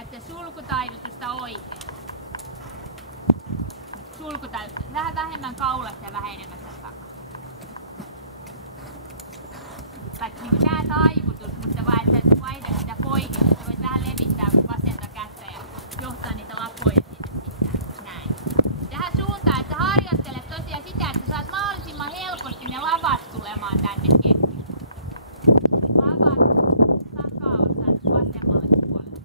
Näette sulkutaivutusta oikein. Sulkutaivutusta. Vähän vähemmän kaulasta ja vähän enemmän takaa. Niin tää taivutus, mutta vaan että vaihda sitä poikin, että voit vähän levittää vasenta kättä ja johtaa niitä lapoja sinne sisään. Näin. Tähän suuntaan, että harjoittele tosiaan sitä, että saat mahdollisimman helposti ne lavat tulemaan tänne keskelle. Lavat takaosan vasemmalle puolelle.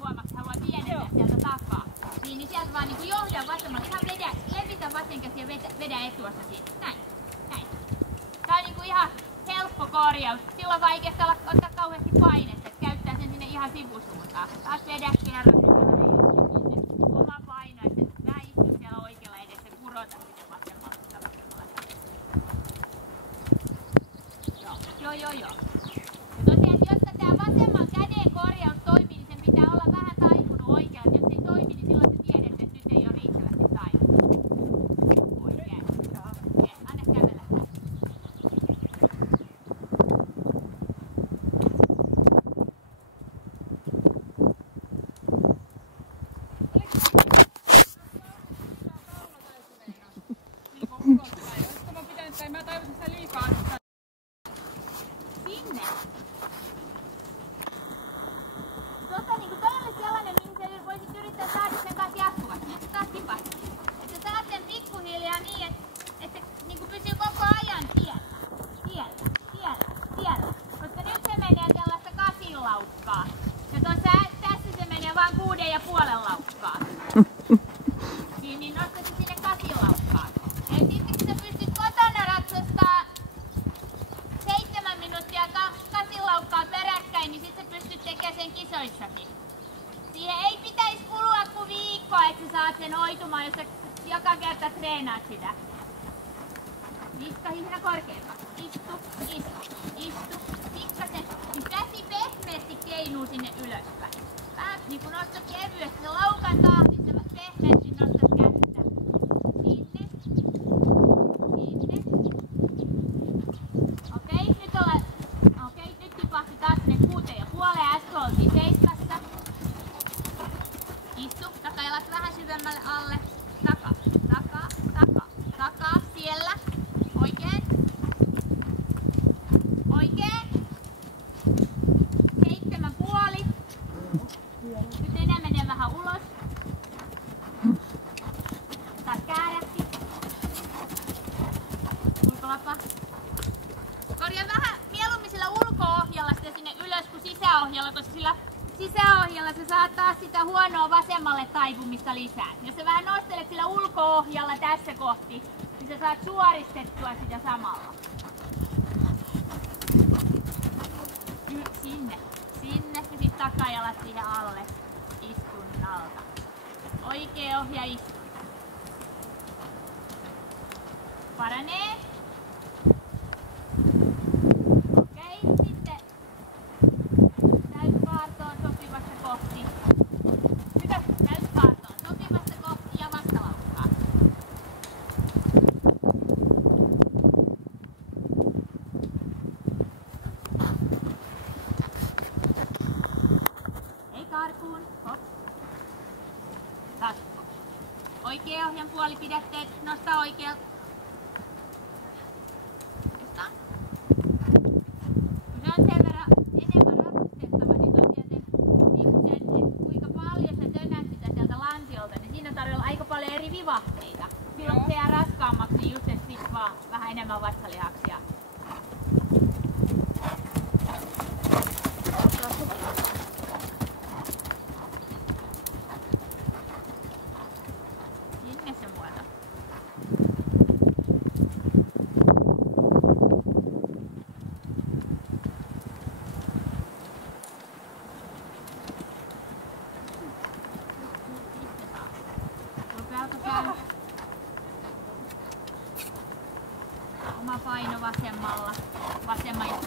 Huomaat, haluaa pienentää sieltä takaa. Niin sieltä vaan niin johda vasemmalle. Ihan levitä vasen käsi ja vedä etuossa siitä. Näin. Näin. Tää on niin ihan helppo korjaus. Silloin vaan ei kestä ottaa kauheasti painetta, että käyttää sen sinne ihan sivusuuntaan. Taas vedä kerran sinne. Oma paino, että vähän istu siellä oikealla edessä, kurota sinne vasemmalle. Joo. Ja tosiaan, jotta tää vasemman käden korjaus toimii, niin sen pitää olla vähän taipunut oikealle. Jos ei toimi, niin silloin sä tiedät, että nyt ei ole riittävästi taipunut. Oikein. Anna kävellä. Mä taivutin sitä liikaa. Sinne. Niin kun toi olisi sellainen, niin sä voisit yrittää saada sen kanssa jatkuvasti. Nyt sä taas tipahti. Että sä saat sen pikkuhiljaa niin, että niin kun pysyy koko ajan siellä. Koska nyt se menee sellaista 8 laukkaa. Ja tässä se menee vaan 6,5 laukkaa. Niin nosta se sinne 8 laukkaa. Ja sitten kun sä pystyt kotona ratsastaa 7 minuuttia 8 laukkaa peräkkäin, niin sitten sä pystyt tekemään sen kisoissakin. Siihen ei pitäisi kulua kuin viikko, että sä saat sen hoitumaan, jos sä joka kerta treenaat sitä. Niska hihna korkeampaa. Istu. Pikkasen. Niin käsi pehmeästi keinuu sinne ylöspäin. Vähän niin kun nostat kevyesti se laukan tahdissa, pehmeästi nostat kättä. Sinne. Okei, nyt tipahti taas sinne 6,5. Äsken oltiin 7. Istu, takajalat vähän syvemmälle alle. Takaa. Siellä. Oikein. 7,5. Nyt enää menee vähän ulos. Taas käärästi. Ulkolapa. Korjaa vähän mieluummin sillä ulko-ohjalla sitä sinne ylös kuin sisäohjalla, koska sillä sisäohjalla sä saat taas sitä huonoa vasemmalle taipumista lisää. Jos sä vähän nostelet sillä ulko-ohjalla tässä kohti, niin sä saat suoristettua sitä samalla. Sinne ja sit takajalat siihen alle istunnalta. Oikea ohja istu. Paranee. Okei, sitten täyspaartoon sopivasta kohti. Mitä? Täyspaartoon sopivasta kohti ja vastalaukkaa. Ei karkuun. Hop. Taas. Oikea ohjan puoli pidätteet. Nosta oikealta. Kun se on sen verran enemmän ratsastettava, niin tosiaan sen, kuinka paljon sä tönät sitä sieltä lantiolta, niin siinä tarjolla aika paljon eri vivahteita. Silloin se jää raskaammaksi, niin just sit vaan vähän enemmän vatsalihaksia. Sinne se muoto. Oma paino vasemmalla. Vasemman ja